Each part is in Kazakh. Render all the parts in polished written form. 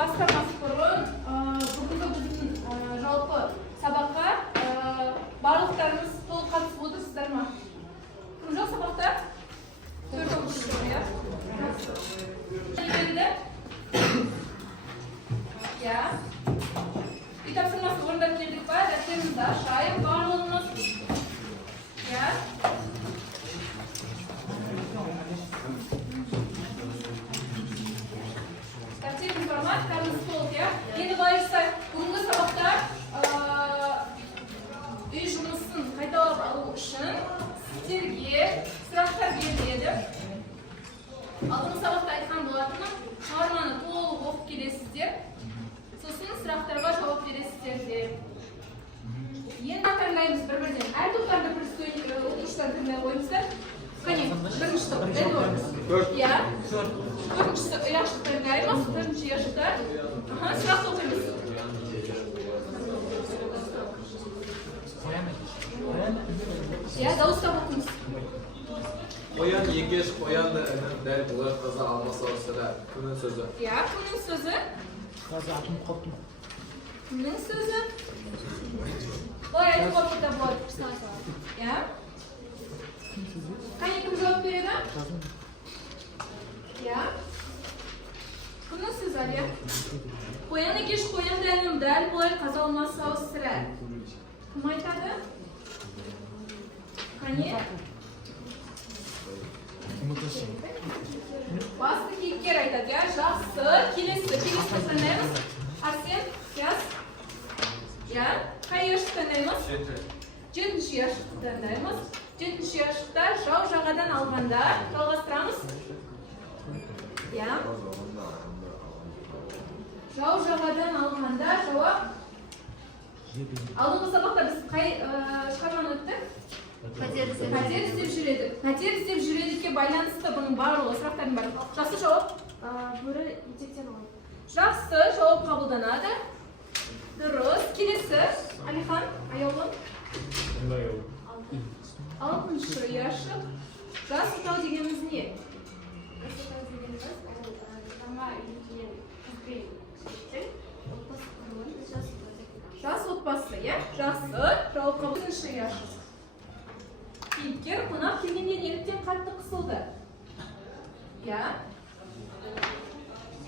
бастамас бұрын бүгінгі біздің жалпы сабаққа барлықтарыңыз толық қатысып отырсыздар ма? Кім жоқ сабақта? 4 оқушы жоқ, иә? Келді? Иә. Үй тапсырмасын орындап келдік па? Дәптерімізді ашайық барлығымыз. Иә? Дәптер информатикамыз толық, иә? Енді былай жасайық. Бүгінгі сабақта үй жұмысын қайталап алу үшін сіздерге сұрақтар беріледі. Алдыңғы сабақта айтқан болатыным, шығарманы толық оқып келесіздер. Сосын сұрақтарға жауап бересіздер деп. Енді таңдаймыз бір-бірден. Әр топтарды бір оқушыдан таңдай қойыңыздар. Қане, бірінші топ, Эдуард. Иә. Төртіншісі ұяшық таңдаймыз, төртінші ұяшықтар. Сұрақ оқимыз. Иә, дауыстап оқыңыз. Қоян екеш, қоянды інін дәл бұлай қыза алмаса осыда. Күннің сөзі. Иә, күннің сөзі. Күннің сөзі. Бұлай айтуға бұлда болады. Иә. Қане кім жауап береді? Иә. Күннің сөзі, Алия. Қоян екеш, қоянды інін дәл бұлай қаза алмаса осыда. Кім айтады? Қане? Басты кейіпкер айтады, иә? Жақсы. Келесі таңдаймыз. Арсен, яз. Иә? Қай ұяшық таңдаймыз? Жетінші ұяшық таңдаймыз. Жетінші ұяшықта жау жағадан алғанда жалғастырамыз. Иә? Жау жағадан алғанда жауап. Алдыңғы сабақта біз қай шығарманы өттік? Пәтер іздеп жүреді. Пәтер іздеп жүредікке байланысты бұның барлығы сұрақтардың бар. Жақсы жауап? Бөрі етектен алады. Жақсы жауап қабылданады. Дұрыс. Келесі. Алихан, аяулым. Алтыншы ұяшық. Жас отау дегеніміз не? Жас отау дегеніміз жаңа үйленген қызбен Жас отбасы, иә? Жақсы. Жауап қабылданшы ұяшық. Кейіпкер қонақ келгенде неліктен қатты қысылды? Иә?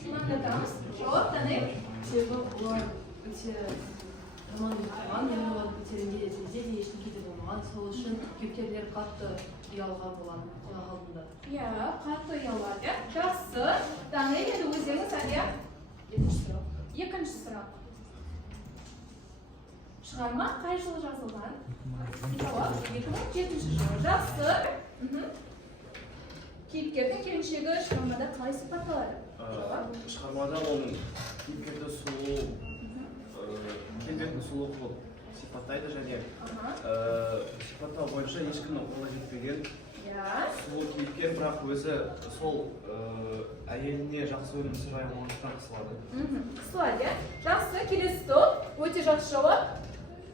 Маңдатамыз. Жауап танайық. Себебі олар өте жаман болған, енді олардың пәтерінде де ешкім кете болмаған. Сол үшін кейіпкерлер қатты ұялған болған қонақ алдында. Иә, қатты ұялады. Жақсы. Танайық енді өздеріңіз, Алия. Екінші сұрақ. Шығарма қай жылы жазылған? Жауап 2007 жылы. Жақсы. Кейіпкердің келіншегі шығармада қалай сипатталады? Шығармада оның кейіпкерді сұлу, келбетін сұлу қылып сипаттайды және сипаттау бойынша ешкімнің қолы жетпеген сұлу кейіпкер, бірақ өзі сол әйеліне жақсы өнім сұрай алмағандықтан қысылады. Қысылады, иә? Жақсы. Келесі топ. Өте жақсы жауап.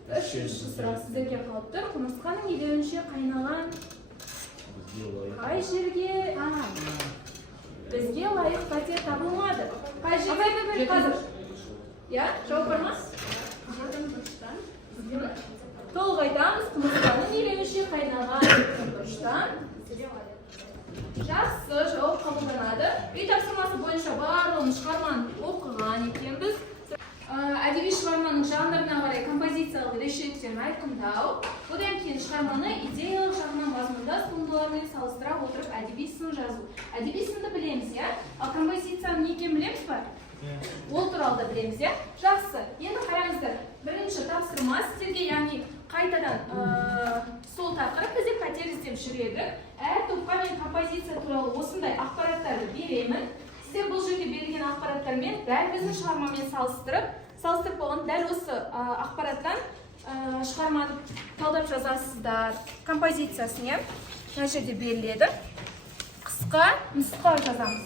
Үшінші сұрақ сіздерге қалып тұр. Құмырсқаның илеуінше қайнаған қай жерге? Бізге лайық пәтер табылмады. Қай жерге? Қазір. Иә? Жауап бар ма? Толық айтамыз. Құмырсқаның илеуінше қайнаған бұрыштан. Жақсы. Жауап қабылданады. Үй тапсырмасы бойынша барлығын шығарманы оқыған екенбіз. Әдеби шығарманың жанрына қарай композициялық ерекшеліктерін айқындау. Одан кейін шығарманы идеялық жағынан мазмұндас туындылармен салыстыра отырып әдеби сын жазу. Әдеби сынды білеміз, иә? Ал композицияның не екенін білеміз ба? Ол туралы да білеміз, иә? Жақсы. Енді қараңыздар. Бірінші тапсырма сіздерге, яғни қайтадан сол тақырып бізде пәтер іздеп жүреді. Әр топқа мен композиция туралы осындай ақпараттарды беремін. Сіздер бұл жерге берілген ақпараттармен дәл біздің шығармамен салыстырып болған дәл осы ақпараттан шығарманы талдап жазасыздар. Композициясын, иә? Мына жерде беріледі. Қысқа нұсқа жазамыз.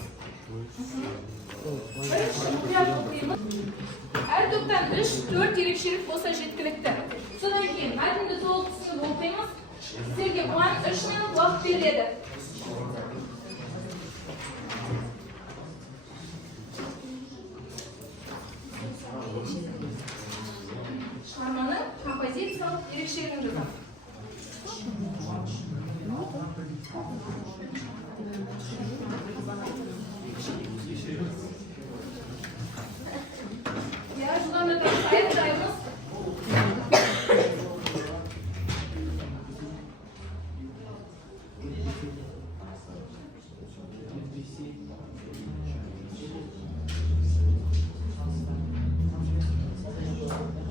Әр топтан 3-4 ерекшелік болса жеткілікті. Содан кейін мәтінді толық түсініп оқимыз. Сіздерге бұған 3 минут уақыт беріледі. шығарманың композициялық ерекшелігін жазамыз. Ya, şuradan da sayalım.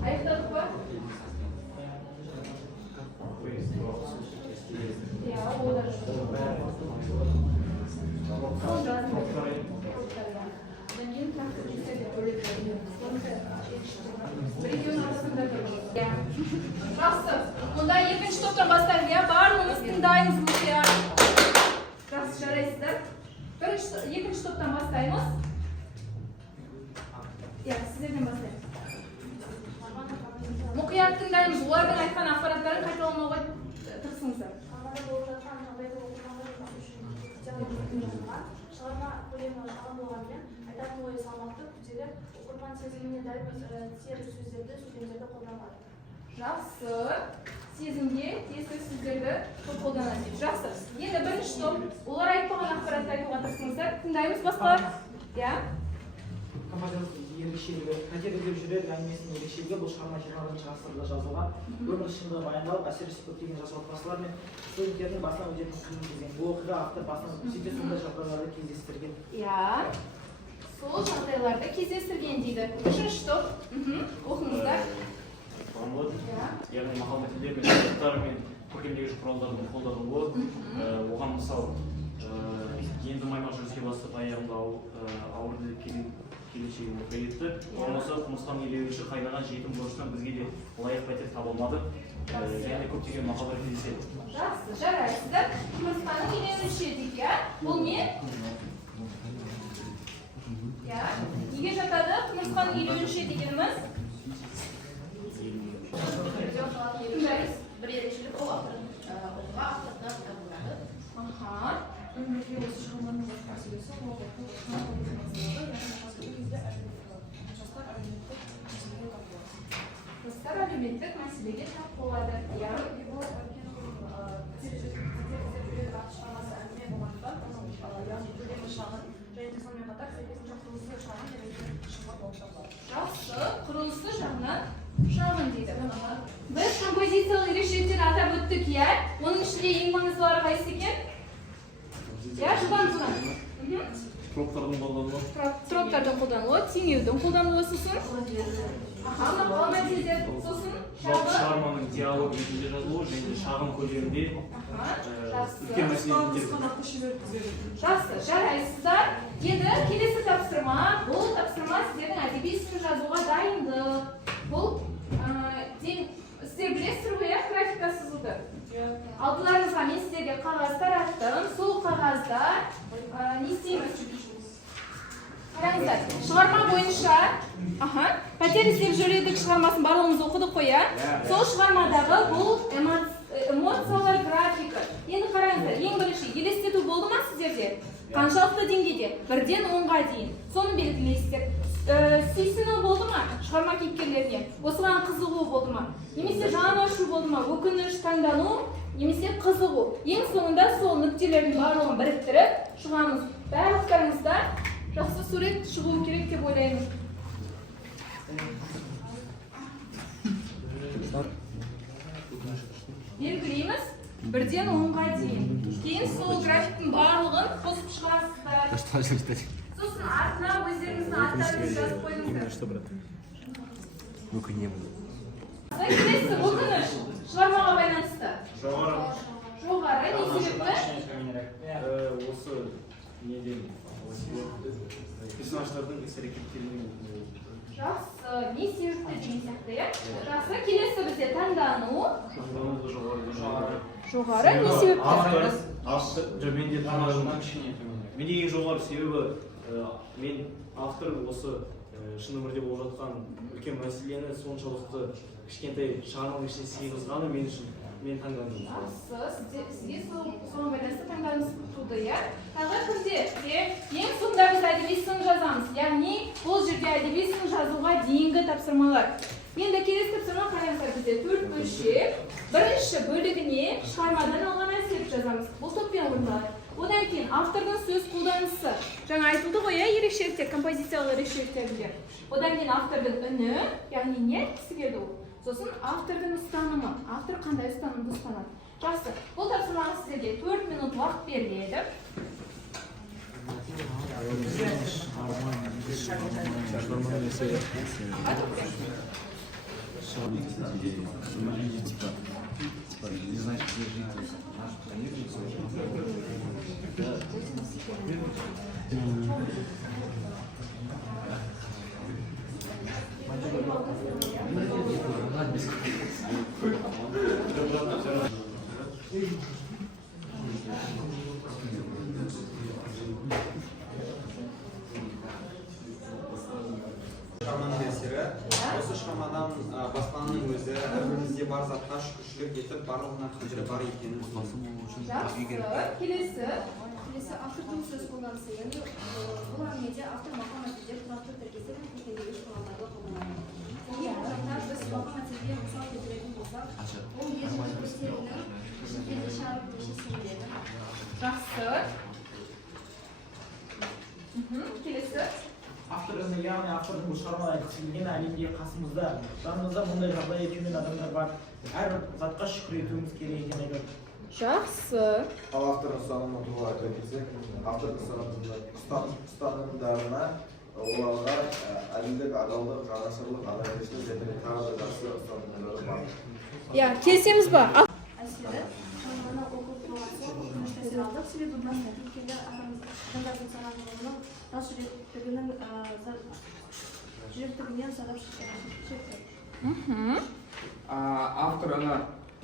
Ayıkladık mı? Ya, o da. Жақсы. Онда екінші топтан бастаймыз, я барлығымыз тыңдаймыз мұқият. Жақсы, жарайсыздар. Екінші топтан бастаймыз. Я, сіздерден бастаймыз. Мұқият тыңдаймыз, олардың айтқан ақпараттарын қайталамауға тырысыңыздар. Шығарма көлемі шағын болғанымен айтатын ойы салмақты, күрделі, оқырман сезіміне дәл тиер сөздерді қолданады. Жақсы. Сезімге тиесілі сөздерді көп қолданады. Жақсы. Енді бірінші топ, олар айтпаған ақпаратты айтуға тырысыңыздар. Тыңдаймыз басқалар. Я? Композициялық ерекшелігі, қатер іздеп жүрер әңгімесінің ерекшелігі бұл шығарма 20-шы ғасырда жазылған. Өмір шындығы баяндалып, әсіресе көптеген жас отбасылар мен студенттердің басынан өтетін қиын кезең. Бұл оқиға автор басынан өтсе сондай жағдайларды кездестірген. Я. Сол жағдайларды кездестірген дейді. Үшінші топ. Оқыңыздар. Яғни мақал мәтелдер мен жаттар мен көркемдегіш құралдардың қолданылуы, оған мысалы енді маймақ жүріске бастап аяғында ауырды келешегін мұқиетті. Болмаса құмырсқан елеуіші қайнаған жетім борыштан бізге де лайық пәтер табылмады. Және көптеген мақалдар кездеседі. Жақсы, жарайсыздар. Құмырсқаның елеуіші дейік, я? Бұл не? Я? Неге жатады құмырсқаның елеуіші дегеніміз? Бір ерекшелік ол оқуға автордан табылады. Аха. Өмірге осы шығарманың басқа сөйлесі ол оқу жастар әлеуметтік мәселеге тап болады. Жақсы, құрылысы жағынан шағын дейді. Біз композициялық ерекшеліктерін атап өттік, я? Оның ішінде ең маңыздылары қайсы екен? Я, жылдан. Троптардың қолданылуы. Троптардың қолданылуы, теңеудің қолданылуы сосын. Мақал мәтелдер сосын. Шығарманың диалог ретінде жазылуы және шағын көлемінде үлкен мәселелер. Жақсы, жарайсыздар. Енді келесі тапсырма, бұл тапсырма сіздердің әдеби сын жазуға дайындық. Бұл сіздер білесіздер ғой, графика сызуды. Алдыларыңызға мен сіздерге қағаз тараттым. Сол қағазда не істейміз? Қараңыздар, шығарма бойынша пәтер іздеп жүредік шығармасын барлығымыз оқыдық қой, я? Сол шығармадағы бұл эмоциялар графика. Енді қараңыздар, ең бірінші елестету болды ма сіздерде? Қаншалықты деңгейде? 1-ден 10-ға дейін. Соны белгілейсіздер. Сүйсіну болды ма шығарма кейіпкерлеріне? Осыған қызығу болды ма? Немесе жан ашу болды ма? Өкініш, таңдану, немесе қызығу. Ең соңында сол нүктелердің барлығын біріктіріп шығамыз. Барлықтарыңызда жақсы сурет шығуы керек деп ойлаймын. Белгілейміз 1-ден 10-ға дейін. Кейін сол графиктің барлығын қосып шығасыздар. Сосын артына өздеріңіздің аттарыңызды жазып қойыңыздар. Келесі өкініш шығармаға байланысты. Жоғары. Не себепті? Осы неден персонаждардың іс-әрекеттерінің Жақсы, не себепті деген сияқты, я? Жақсы, келесі бізде таңдану. Жоғары, не себепті? Мен ең жоғары себебі мен автор осы шын өмірде болып жатқан үлкен мәселені соншалықты кішкентай шығарманың ішіне сыйғызғаны мен үшін мен таңдандым. Жақсы, сізге соған байланысты таңдауыңыз туды, я? Тағы кімде? Ең соңында біз әдеби сын жазамыз. Яғни бұл жерде әдеби сын жазуға дейінгі тапсырма тапсырмалар. Енді келесі тапсырма қараңыздар, бізде 4 бөлшек. Бірінші бөлігіне шығармадан алған әсеріп жазамыз. Бұл топпен орындалады. Одан кейін автордың сөз қолданысы. Жаңа айтылды ғой, ерекшеліктер, композициялық ерекшеліктерінде. Одан кейін автордың үні, яғни не айтқысы келді ол. Сосын автордың ұстанымы. Автор қандай ұстанымды ұстанады. Жақсы. Бұл тапсырмаға сіздерге 4 минут уақыт беріледі. Шығарманың әсері, осы шығармадан баспананың өзі өмірімізде бар затқа шүкіршілік етіп, барлығына қадірі бар екенін Жақсы. Келесі автордың сөз қолданысы. Яғни бұл әңгімеде автор мақал мәтелдер тұрақты тіркесі мен көктемдегі құралдарды қолданады. Сонымен қатар біз мақал мәтелге мысал келтіретін болсақ, ол ежелгі өстерінің шетелде шығарып көшесіндегі. Жақсы. Келесі. Автор үні, яғни автордың бұл шығармада айтқысы келгені әлемде қасымызда, жанымызда мұндай жағдай етумен адамдар бар. Әр затқа шүкір етуіміз керек екенін айтады. Жақсы. Ал автордың ұстанымын туралы айтып кетсек, автордың ұстанымдарына оларға әділдік, адалдық, жанашырлық, адамгершілік және тағы да жақсы ұстанымдары бар. Иә, келісеміз ба? Әсері, шығарманы оқып болған соң, өкінішті әсер алдық. Себебі мынандай кейіпкерлер адамдардың саналылығының жас жүректігінен зардап шекті.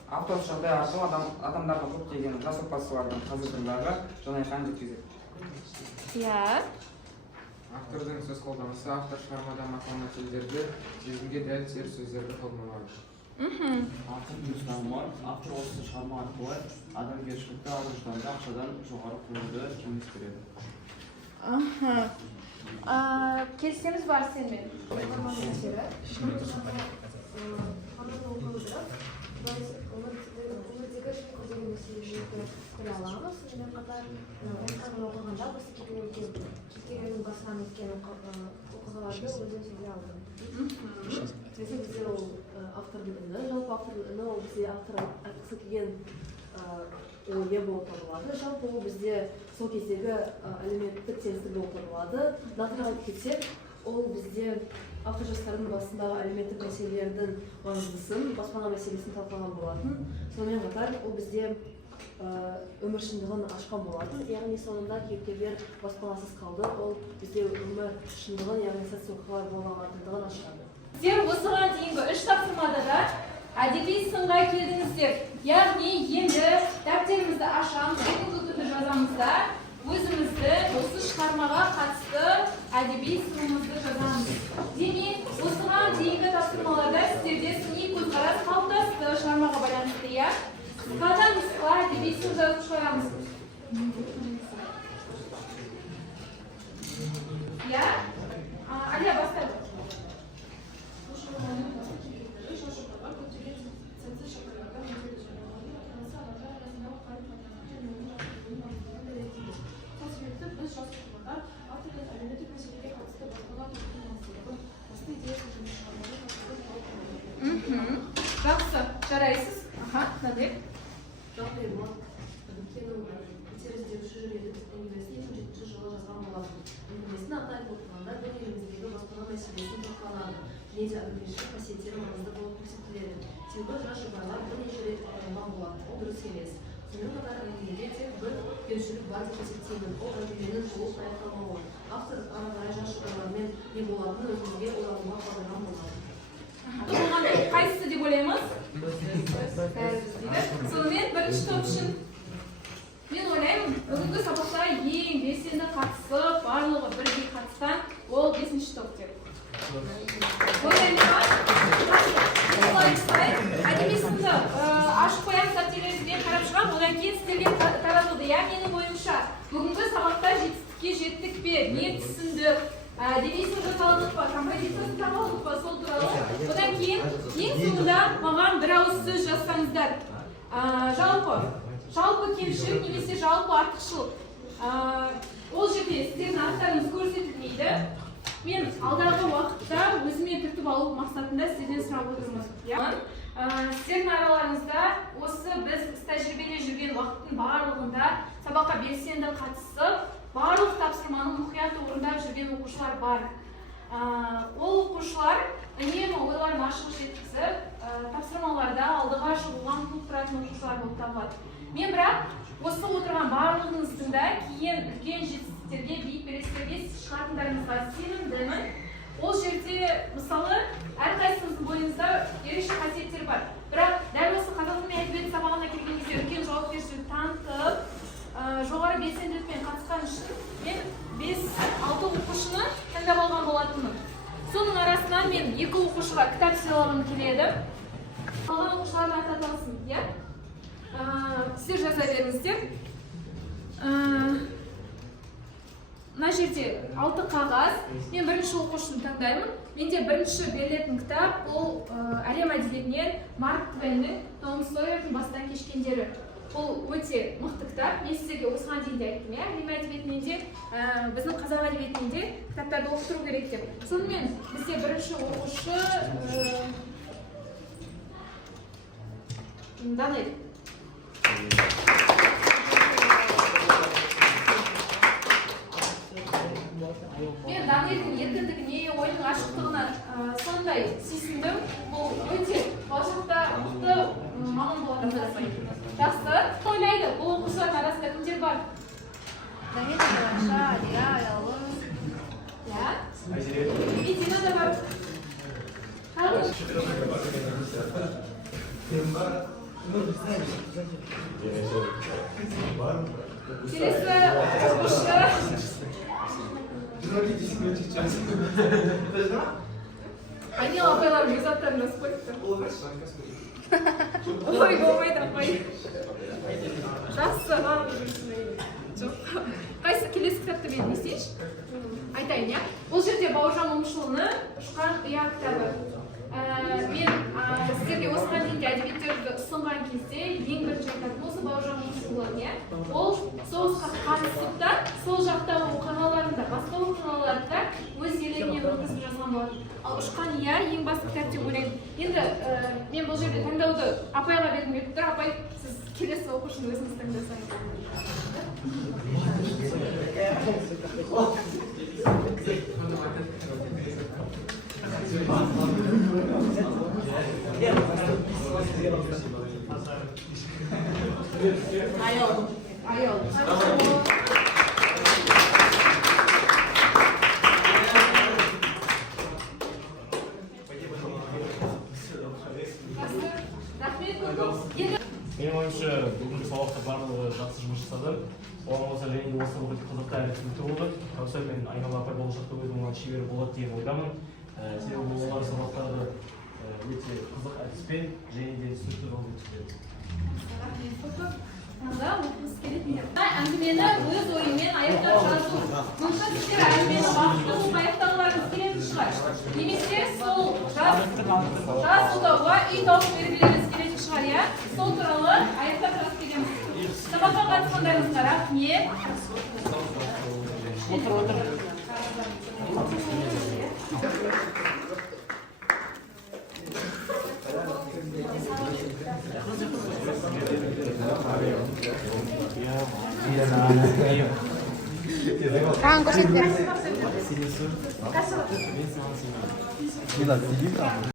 Автор жағдай арқылы адамдарға көптеген жас отбасылардың қазіргі таңдағы жаңайқайын жеткізеді. Иә. Автордың сөз қолданысы, автор шығармада мақал мәтелдерді сезімге дәл теріс сөздерді қолданады. Автордың ұстанымы, автор осы шығарма арқылы адамгершілікті ар-ұжданды ақшадан жоғары қоюды кеңес береді. Келісеміз бар сенмен. Шығарманың әсері, өмірдегі көздеген мәселелерді көре аламыз. Сонымен қатар оқиғаны оқығанда осы кейіпкерлердің басынан өткен оқиғаларды өзін сезе алдым. Бізде ол автордың үні, жалпы автордың үні ол бізде автор айтқысы келген ойы болып табылады. Жалпы ол бізде сол кездегі әлеуметтік теңсіздік болып табылады. Нақтырақ айтып кетсек, ол бізде автор жастардың басындағы әлеуметтік мәселелердің маңыздысын, баспана мәселесін талқылаған болатын. Сонымен қатар ол бізде өмір шындығын ашқан болатын. Яғни соңында кейіпкерлер баспанасыз қалды. Ол бізде өмір шындығын, яғни сәтсіз оқиғалар болғандығын ашқан. Сіздер осыған дейінгі 3 тапсырмада да әдеби сынға келдіңіздер. Яғни енді дәптерімізді ашамыз, бүгінгі күнді жазамызда өзімізді осы шығармаға қатысты әдеби сынымызды жазамыз. Демек, осыған дейінгі тапсырмаларда сіздерде сыни көзқарас қалыптасты шығармаға байланысты, иә? Қандай нұсқа әдеби сын жазып шығарамыз? Иә? Әлия бастайды. Жақсы, жарайсыз. Надек. Жалпы Ерман Әбікеннің терезедегі жүрегі әңгімесін 2007 жылы жазған болатын. Әңгімесін атап отырғанда бұл еліміздегі баспана мәселесін талқыланады және де адамгершілік қасиеттері маңызды болып көрсетіледі. Себебі жас жұбайлар бірнеше рет айырылған болатын. Ол дұрыс емес. Сонымен қатар әңгімеде тек бір кемшілік бар деп есептеймін. Ол әңгіменің толық аяқталмауы. Автор ары қарай жас жұбайлармен не болатынын өзімізге ойлануға қалдырған болады. Қайсысы деп ойлаймыз? Сонымен бірінші топ үшін мен ойлаймын, бүгінгі сабақта ең белсенді қатысып, барлығы бірге қатысқан ол 5-ші топ деп. Ойлаймын ба? Әдеби сынды ашып қоямыз, дәптеріңізбен қарап шығам, одан кейін сіздерге таратылды. Иә, менің ойымша бүгінгі сабақта жетістікке жеттік пе, не түсіндік, әдеби сын жасалдық па, композициясын табалдық па, сол туралы маған бір ауыз сөз жазсаңыздар. Жалпы кемшілік немесе жалпы артықшылық. Ол жерде сіздердің аттарыңыз көрсетілмейді. Мен алдағы уақытта өзіме түртіп алу мақсатында сіздерден сұрап отырмын. Сіздердің араларыңызда осы біз тәжірибеде жүрген уақыттың барлығында сабаққа белсенді қатысып, барлық тапсырманы мұқият орындап жүрген оқушылар бар. Ол оқушылар үнемі ойларын ашық жеткізіп, тапсырмаларда алдыға шығуға ұмтылып тұратын оқушылар болып табылады. Мен бірақ осы отырған барлығыңыздың да кейін үлкен жетістіктерге, биік белестерге шығатындарыңызға сенімдімін. Ол жерде мысалы әрқайсыңыздың бойыңызда ерекше қасиеттер бар. Бірақ дәл осы қазақ тілі мен әдебиеті сабағына келген кезде үлкен жауапкершілік танытып, жоғары белсенділікпен қатысқан үшін мен 5-6 оқушыны таңдап алған болатынмын. Соның арасынан мен 2 оқушыға кітап сыйлағым келеді. Қалған оқушыларды ататылсын, иә? Сіздер жаза беріңіздер. Мына жерде 6 қағаз. Мен бірінші оқушыны таңдаймын. Менде бірінші берілетін кітап ол әлем әдебиетінен Марк Твеннің Том Сойердің бастан кешкендері. Ол өте мықты кітап. Мен сіздерге осыған дейін де айттым, әлем әдебиетінен де, біздің қазақ әдебиетінен де кітаптарды оқытыру керек деп. Сонымен бізде бірінші оқушы Данель. Мен Данелдің еркіндігіне, ойының ашықтығына сондай сүйсіндім. Ол өте болашақта мықты маман болатын. Жақсы. Ойлайды, бұл оқушылардың арасында кімдер бар? Данель болаша, Алия, Аялы. Иә? Медина да бар. Келесі оқушы. Они апайлар өз аттарын жазып қойыпты. Ой, болмайды апай. Жақсы, жоқ. Қайсы келесі кітапты мен естейінші? Айтайын, иә? Бұл жерде Бауыржан Момышұлының Ұшқан ұя кітабы. Мен сіздерге осыған дейінгі әдебиеттерді ұсынған кезде ең бірінші айтатын осы Бауыржан Момышұлы, иә? Ол соғысқа қатысып та, сол жақтағы оқиғаларында, басқа оқиғаларында өз елегінен өткізіп жазған болады. Ал Ұшқан ұя ең басты кітап деп ойлаймын. Енді мен бұл жерде таңдауды апайға бергім келіп тұр. Апай, сіз келесі оқушыны өзіңіз таңдасаңыз. Ayol. Менің ойымша бүгінгі сабақта барлығы жақсы жұмыс жасады. Оған қоса және осы өте қызықты әрі түсінікті болды. Осы мен Айнала апай болашақта өзінің шебер болады деген ойдамын. Себебі олар сабақтарды өте қызық әдіспен және де түсінікті жолмен өткізеді. Әңгімені өз ойымен аяқтап жазу. Мүмкін сіздер әңгімені бақытты болып аяқтағыларыңыз келетін шығар. Немесе сол жас отауға үй тауып бергілеріңіз келетін шығар, иә? Сол туралы аяқтап жазып келеміз. Сабаққа қатысқандарыңызға рахмет. Kaan, көрсетіңдер.